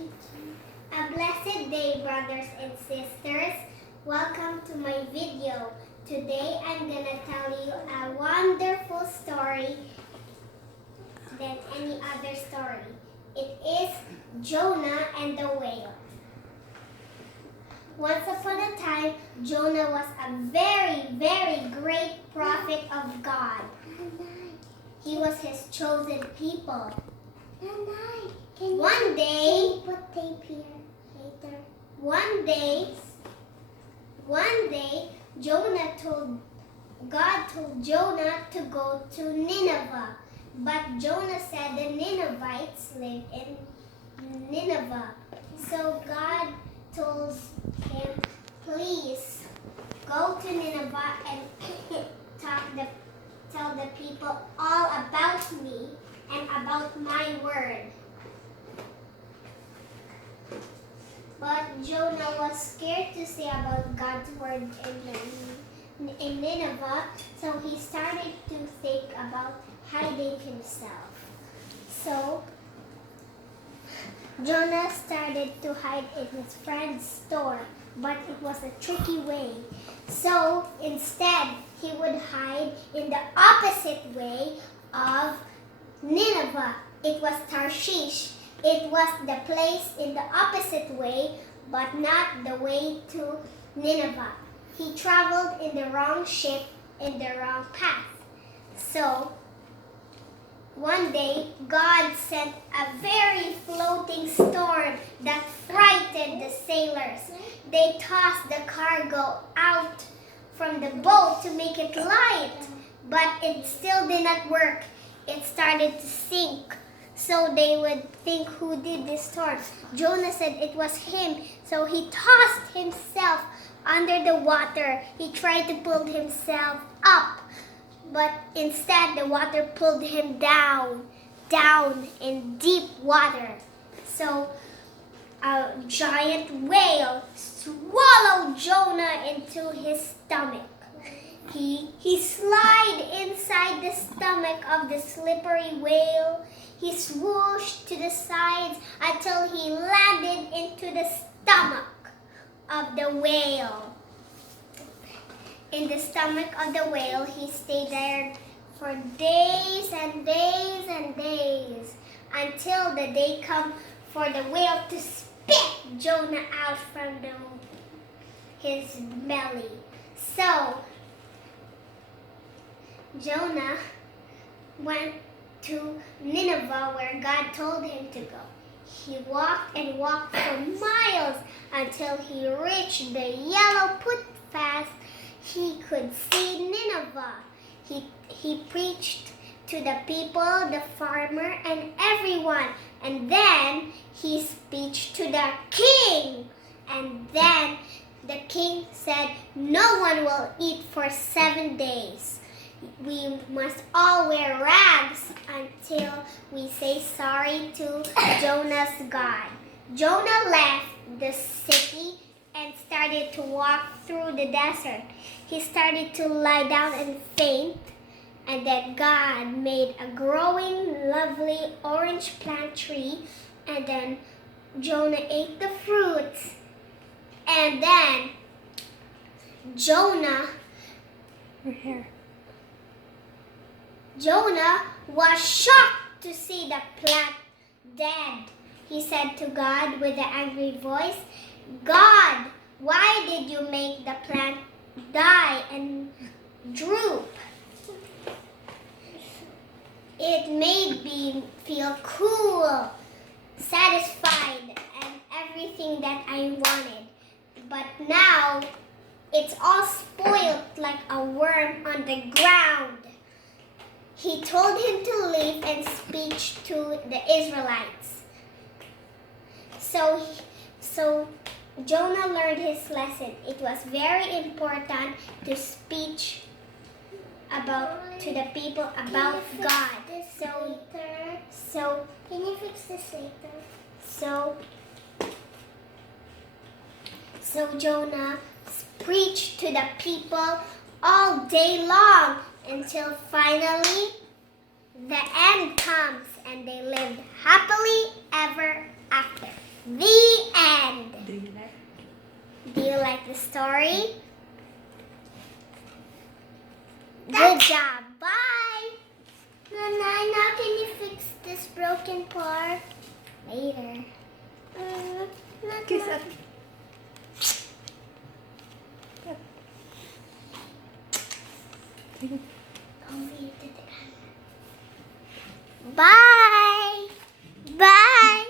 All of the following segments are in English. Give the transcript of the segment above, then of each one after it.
A blessed day, brothers and sisters. Welcome to my video. Today I'm gonna tell you a wonderful story than any other story. It is Jonah and the whale. Once upon a time, Jonah was a very, very great prophet of God. He was his chosen people. One day, put tape here later. One day, God told Jonah to go to Nineveh. But Jonah said the Ninevites live in Nineveh. So God told him, please go to Nineveh and tell the people all about me and about my word. But Jonah was scared to say about God's word in Nineveh, so he started to think about hiding himself. So Jonah started to hide in his friend's store, but it was a tricky way. So instead, he would hide in the opposite way of Nineveh. It was Tarshish. It was the place in the opposite way, but not the way to Nineveh. He traveled in the wrong ship, in the wrong path. So, one day, God sent a very floating storm that frightened the sailors. They tossed the cargo out from the boat to make it light, but it still did not work. It started to sink. So they would think, who did this storm? Jonah said it was him. So he tossed himself under the water. He tried to pull himself up, but instead the water pulled him down in deep water. So a giant whale swallowed Jonah into his stomach. He slid inside the stomach of the slippery whale. He swooshed to the sides until he landed into the stomach of the whale. In the stomach of the whale, he stayed there for days and days and days until the day come for the whale to spit Jonah out from his belly. So Jonah went to Nineveh where God told him to go. He walked and walked for miles until he reached the yellow footpath. He could see Nineveh. He preached to the people, the farmer, and everyone. And then he preached to the king. And then the king said, no one will eat for 7 days. We must all wear rags until we say sorry to Jonah's God. Jonah left the city and started to walk through the desert. He started to lie down and faint, and then God made a growing, lovely orange plant tree, and then Jonah ate the fruits, and then Jonah was shocked to see the plant dead. He said to God with an angry voice, God, why did you make the plant die and droop? It made me feel cool, satisfied, and everything that I wanted. But now, it's all spoiled like a worm on the ground. He told him to leave and speak to the Israelites. So Jonah learned his lesson. It was very important to speak to the people about God. So Can you fix this later? So Jonah preached to the people all day long until finally the end comes and they lived happily ever after. The end. Do you like? Do you like the story? Good job. Bye. Now can you fix this broken part? Later. Not Kiss now. up. Bye. Bye.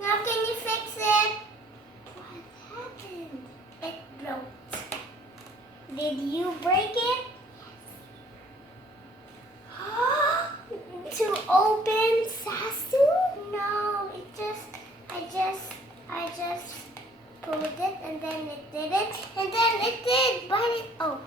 Now can you fix it? What happened? It broke. Did you break it? To open Sasu? No, I just pulled it and then it did it and then it did, but it, oh,